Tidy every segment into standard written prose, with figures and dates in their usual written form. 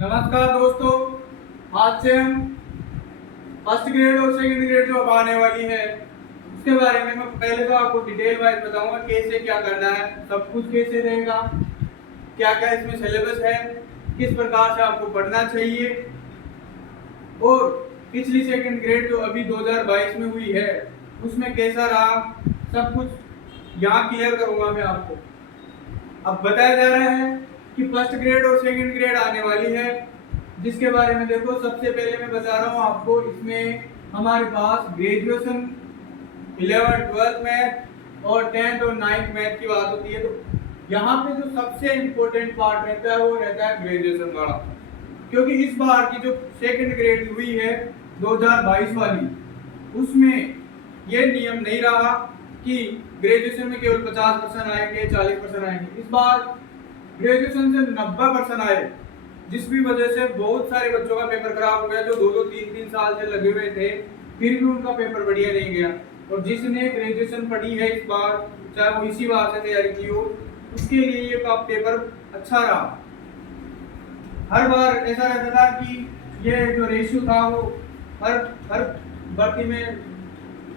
नमस्कार दोस्तों, आज से हम फर्स्ट ग्रेड और सेकंड ग्रेड जो अब आने वाली है उसके बारे में मैं पहले तो आपको डिटेल वाइज बताऊंगा कैसे क्या करना है, सब कुछ कैसे रहेगा, क्या क्या इसमें सिलेबस है, किस प्रकार से आपको पढ़ना चाहिए और पिछली सेकंड ग्रेड जो अभी 2022 में हुई है उसमें कैसा रहा, सब कुछ यहाँ क्लियर करूंगा मैं आपको। अब बताया जा रहा है कि फर्स्ट ग्रेड और सेकंड ग्रेड आने वाली है, जिसके बारे में देखो सबसे पहले मैं बता रहा हूँ आपको। इसमें हमारे पास ग्रेजुएशन 11th 12th मैथ और 10th और 9th मैथ की बात होती है, तो यहाँ पे जो सबसे इम्पोर्टेंट पार्ट रहता है वो रहता है ग्रेजुएशन वाला, क्योंकि इस बार की जो सेकंड ग्रेड हुई है 2022 वाली, उसमें ये नियम नहीं रहा कि ग्रेजुएशन में केवल 50% आएंगे, 40% आएंगे। इस बार ग्रेजुएशन से 90% आए, जिसकी वजह से बहुत सारे बच्चों का पेपर खराब हो गया, जो 2-2 3-3 साल से लगे हुए थे फिर भी उनका पेपर बढ़िया नहीं गया। और जिसने ग्रेजुएशन पढ़ी है इस बार, चाहे वो इसी बार से तैयारी की हो, उसके लिए ये पेपर अच्छा रहा। हर बार ऐसा रहता था कि ये जो रेशियो था वो हर भर्ती में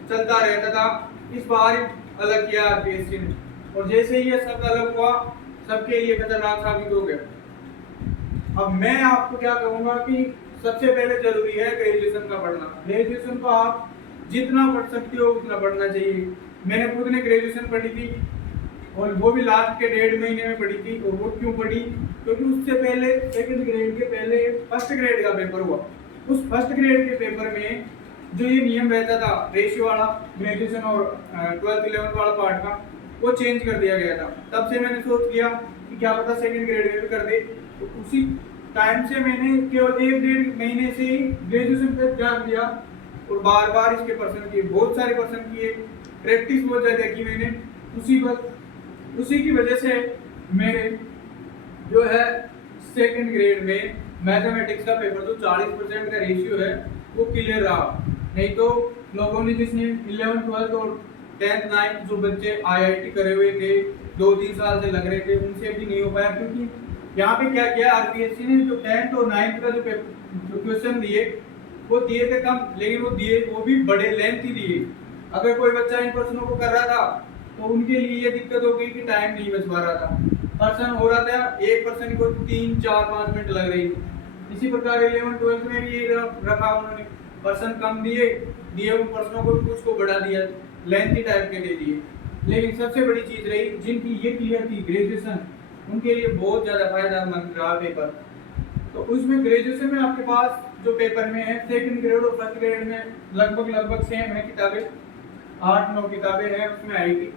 चलता रहता था, इस बार अलग किया आरपीएससी ने, और जैसे ही ये सब अलग हुआ सबके लिए खतरनाक साबित हो गया। अब मैं आपको क्या कहूँगा कि सबसे पहले जरूरी है ग्रेजुएशन का पढ़ना। ग्रेजुएशन को आप जितना पढ़ सकते हो उतना पढ़ना चाहिए। मैंने खुद ने ग्रेजुएशन पढ़ी थी और वो भी लास्ट के 1.5 महीने में पढ़ी थी। और वो क्यों पढ़ी? क्योंकि उससे पहले सेकंड ग्रेड के पहले फर्स्ट ग्रेड का पेपर हुआ। उस फर्स्ट ग्रेड के पेपर में जो ये नियम रहता था रेशियो वाला, ग्रेजुएशन और 12th 11th वाला पार्ट का, वो चेंज कर दिया गया था। तब से मैंने सोच लिया कि क्या पता सेकंड ग्रेड में भी कर दे। तो उसी टाइम से मैंने केवल 1-1.5 महीने से ही ग्रेजुएशन पे ध्यान दिया और बार बार इसके पर्सन किए, बहुत सारे पर्सन किए, प्रैक्टिस बहुत ज़्यादा की मैंने। उसी की वजह से मेरे जो है सेकंड ग्रेड में मैथमेटिक्स का पेपर जो 40% का रेशियो है वो क्लियर रहा। नहीं तो लोगों ने जिसने 11th 12th और 10th 9th जो बच्चे आईआईटी करे हुए थे 2-3 साल से लग रहे थे, उनसे भी नहीं हो पाया। क्योंकि यहाँ पे क्या किया आरपीएससी ने, जो 10th और 9th का जो क्वेश्चन दिए वो दिए थे कम, लेकिन वो भी बड़े लेंथ ही दिए। अगर कोई बच्चा इन प्रश्नों को कर रहा था तो उनके लिए ये दिक्कत हो गई कि टाइम नहीं बच पा रहा था, पर्सन हो रहा था, एक पर्सन को 3-4-5 मिनट लग रही थी। इसी प्रकार 11th 12th में भी ये रखा उन्होंने, पर्सन कम दिए उन प्रश्नों को कुछ को बढ़ा दिया, लेंथी टाइप के दे दिए। लेकिन सबसे बड़ी चीज रही जिनकी ये क्लियर थी ग्रेजुएशन, उनके लिए बहुत ज्यादा फायदेमंद रहा पेपर। तो उसमें ग्रेजुएशन में आपके पास जो पेपर में है सेकंड ग्रेड और फर्स्ट ग्रेड में लगभग सेम है किताबें, 8-9 किताबें हैं उसमें आएगी।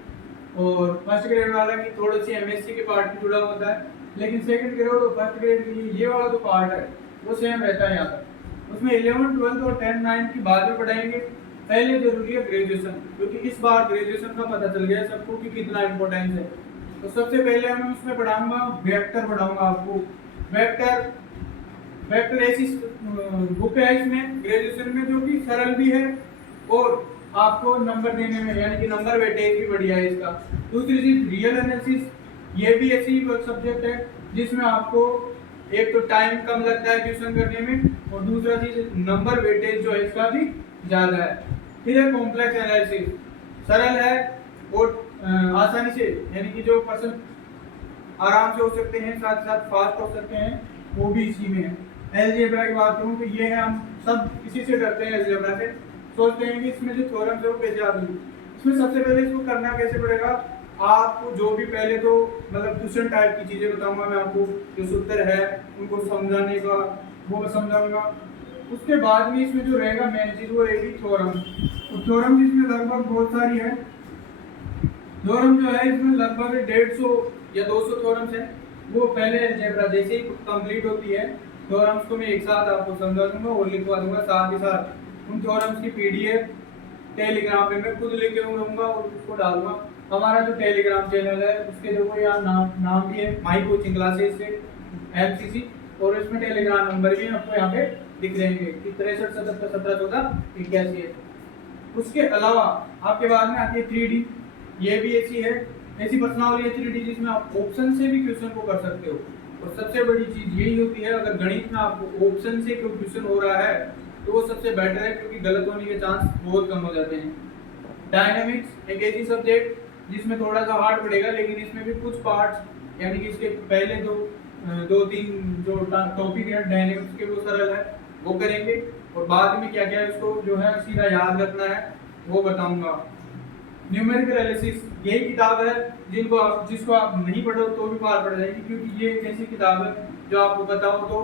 और फर्स्ट ग्रेड वाला की थोड़ी सी एमएससी के पार्ट में जुड़ा होता है, लेकिन सेकंड ग्रेड और फर्स्ट ग्रेड के लिए ये वाला जो पार्ट है वो सेम रहता है यहाँ पर। उसमें 11th 12th और 10th 9th की बाद में पढ़ाएंगे। पहले जरूरी है ग्रेजुएशन, क्योंकि इस बार ग्रेजुएशन का पता चल गया सबको कि कितना इम्पोर्टेंस है। तो सबसे पहले मैं उसमें पढ़ाऊंगा वेक्टर, पढ़ाऊंगा आपको वेक्टर ऐसी बुक है इसमें ग्रेजुएशन में जो कि सरल भी है और आपको नंबर देने में, यानी कि नंबर वेटेज भी बढ़िया है इसका। दूसरी चीज रियल एनालिसिस, ये भी ऐसी सब्जेक्ट है जिसमें आपको एक तो टाइम कम लगता है क्वेश्चन करने में, और दूसरा चीज नंबर वेटेज जो है इसका भी ज्यादा है। फिर है कॉम्प्लेक्स एनालिसिस, सरल है और आसानी से, यानी कि जो पर्सन आराम से हो सकते हैं, साथ साथ फास्ट हो सकते हैं, वो भी इसी में है। अलजेब्रा की बात करूँ तो ये है, हम सब इसी से करते हैं। अलजेब्रा से सोचते हैं कि इसमें जो थ्योरम है वो कैसे आ गई। इसमें सबसे पहले इसको करना कैसे पड़ेगा, आपको जो भी पहले तो मतलब क्वेश्चन टाइप की चीजें बताऊंगा मैं आपको, जो सूत्र है उनको समझाने का वो मैं समझाऊंगा। उसके बाद में इसमें जो रहेगा मेन चीज वो रहेगी थ्योरम। तो थ्योरम जिसमें लगभग बहुत सारी है, थ्योरम जो है इसमें लगभग 150 या 200 थ्योरम्स है। वो पहले अलजेब्रा जैसे ही कंप्लीट होती है थ्योरम्स को मैं एक साथ आपको समझा दूंगा और लिखवा दूंगा। साथ ही साथ उन थ्योरम्स की पीडीएफ टेलीग्राम पे मैं खुद लेके रहूंगा और उसको डालूंगा। हमारा जो टेलीग्राम चैनल है उसके देखो यहाँ नाम भी है माई कोचिंग क्लासेस से एमसीसी, और इसमें टेलीग्राम नंबर भी आपको यहाँ पे दिख रहेंगे कि 6377171481 है। उसके अलावा आपके बाद में आती है 3D, ये भी ऐसी है, ऐसी प्रश्नावली है 3D जिसमें आप ऑप्शन से भी क्वेश्चन को कर सकते हो। और सबसे बड़ी चीज़ यही होती है, अगर गणित में आपको ऑप्शन से कोई क्वेश्चन हो रहा है तो वो सबसे बेटर है, क्योंकि गलत होने के चांस बहुत कम हो जाते हैं। डायनामिक्स एक ऐसी सब्जेक्ट जिसमें थोड़ा सा हार्ड पड़ेगा, लेकिन इसमें भी कुछ पार्ट्स यानी कि इसके पहले दो तीन जो टॉपिक है डायनामिक्स के वो सरल है, वो करेंगे। और बाद में क्या क्या है उसको जो है सीधा याद रखना है वो बताऊंगा। न्यूमेरिकल एनालिसिस यही किताब है जिसको आप नहीं पढ़ो तो भी पार पड़ जाएगी, क्योंकि ये एक ऐसी किताब है जो आपको बताओ तो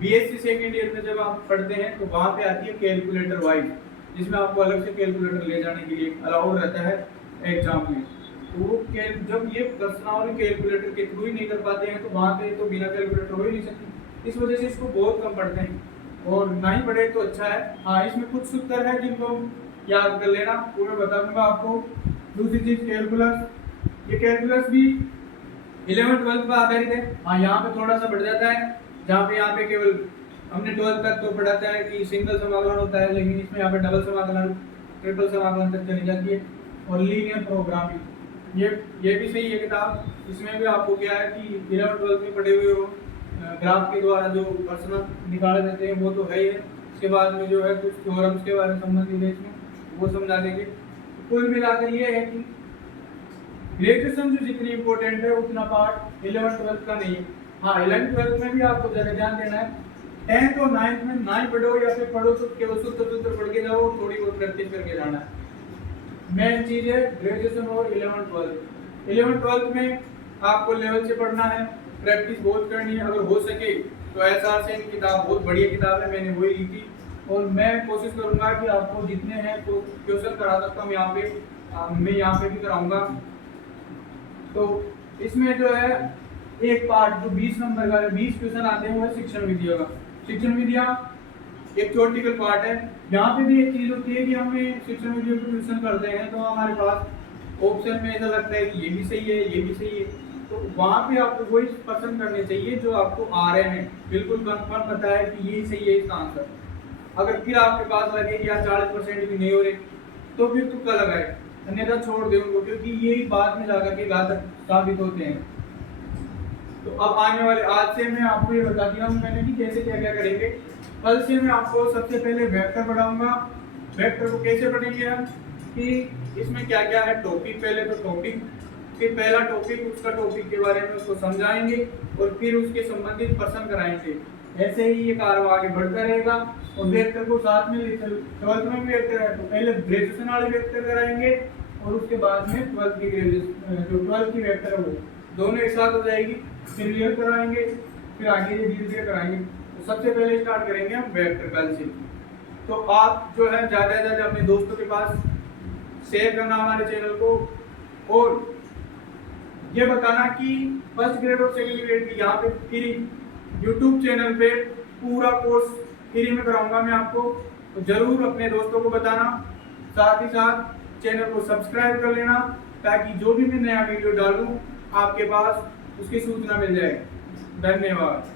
बीएससी सेकेंड ईयर में जब आप पढ़ते हैं तो वहाँ पे आती है कैलकुलेटर वाइज, जिसमें आपको अलग से कैलकुलेटर ले जाने के लिए अलाउड रहता है एग्जाम में। तो वो जब ये पर्सनल कैलकुलेटर के थ्रू ही नहीं कर पाते हैं तो वहाँ पे तो बिना कैलकुलेटर हो ही नहीं सकती। इस वजह से इसको बहुत कम पढ़ते हैं, और ना ही पढ़े तो अच्छा है। हाँ, इसमें कुछ सूत्र है जिनको याद कर लेना, वो मैं बता दूंगा आपको। दूसरी चीज कैलकुलस, ये कैलकुलस भी 11th-12th पर आधारित है। हाँ, यहाँ पे थोड़ा सा बढ़ जाता है, जहाँ पे यहाँ पे केवल हमने 12th तक तो पढ़ाता है कि सिंगल समाकलन होता है, लेकिन इसमें यहाँ पे डबल समाकलन, ट्रिपल समाकलन तक चली जाती है। और लीनियर प्रोग्रामिंग ये भी सही है किताब। इसमें भी आपको क्या है कि 11th-12th में पढ़े हुए हो, ग्राफ के द्वारा जो प्रश्न निकाले जाते हैं वो तो है ही है। इसके बाद में जो है कुछ थ्योरम्स के बारे में संबंधित है इसमें, वो समझा देंगे। कुल मिलाकर ये है कि ग्रेजुएशन जो जितनी इंपॉर्टेंट है उतना पार्ट 11th-12th का नहीं है। हाँ, 11th-12th में भी आपको ज़्यादा ध्यान देना है। 10th और 9th में ना ही पढ़ो, या फिर पढ़ो तो केवल सूत्र पढ़ के जाओ, थोड़ी बहुत प्रैक्टिस करके जाना है। मेन चीज़ है ग्रेजुएशन और 11th-12th। 11th-12th में आपको लेवल से पढ़ना है, प्रैक्टिस बहुत करनी है। अगर हो सके तो एसआर सेन की किताब बहुत बढ़िया किताब है, मैंने वही ली थी। और मैं कोशिश करूंगा कि आपको जितने हैं तो क्वेश्चन करा सकता हूँ यहाँ पे, मैं यहाँ पे भी कराऊंगा। तो इसमें जो है एक पार्ट जो 20 नंबर का 20 क्वेश्चन आते हैं वो है शिक्षण विधियों का। शिक्षण विधियाँ एक थ्योरेटिकल पार्ट है। यहाँ पे भी एक चीज़ होती है कि हमें शिक्षण विधियों के क्वेश्चन करते हैं तो हमारे पास ऑप्शन में ऐसा लगता है कि ये भी सही है, ये भी सही है, तो वहाँ पे आपको वही पसंद करने चाहिए जो आपको आ रहे हैं, बिल्कुल कंफर्म पता है कि ये सही है इसका आंसर। अगर फिर आपके पास लगे कि यार 40% भी नहीं हो रहे तो फिर तुक्का लगाए, अन्यथा छोड़ दे उनको, क्योंकि यही बाद में जाकर के घातक साबित होते हैं। तो अब आने वाले आज से मैं आपको ये बता दिया हूँ मैंने कि कैसे क्या क्या करेंगे। कल से मैं आपको सबसे पहले वेक्टर पढ़ाऊंगा। वेक्टर को कैसे पढ़ेंगे हम कि इसमें क्या क्या है टॉपिक, पहले तो टॉपिक, फिर पहला टॉपिक उसका टॉपिक के बारे में उसको समझाएंगे और फिर उसके संबंधित प्रश्न कराएंगे। ऐसे ही ये कार्य आगे बढ़ता रहेगा। और वेक्टर को साथ में 12th में भी वेक्टर है तो पहले ग्रेजुएशन वाले वेक्टर कराएंगे और उसके बाद में 12th की ग्रेजुएशन जो 12th की वेक्टर है वो दोनों एक साथ हो जाएगी, फिर रियल कराएंगे, फिर आगे धीरे धीरे कराएंगे। तो सबसे पहले स्टार्ट करेंगे हम वेक्टर कल से। तो आप जो है ज़्यादा से ज़्यादा अपने दोस्तों के पास शेयर करना हमारे चैनल को, और ये बताना कि फर्स्ट ग्रेड और सेकंड ग्रेड की यहाँ पे फ्री यूट्यूब चैनल पे पूरा कोर्स फ्री में कराऊंगा मैं आपको, तो जरूर अपने दोस्तों को बताना। साथ ही साथ चैनल को सब्सक्राइब कर लेना ताकि जो भी मैं नया वीडियो डालूं आपके पास उसकी सूचना मिल जाए। धन्यवाद।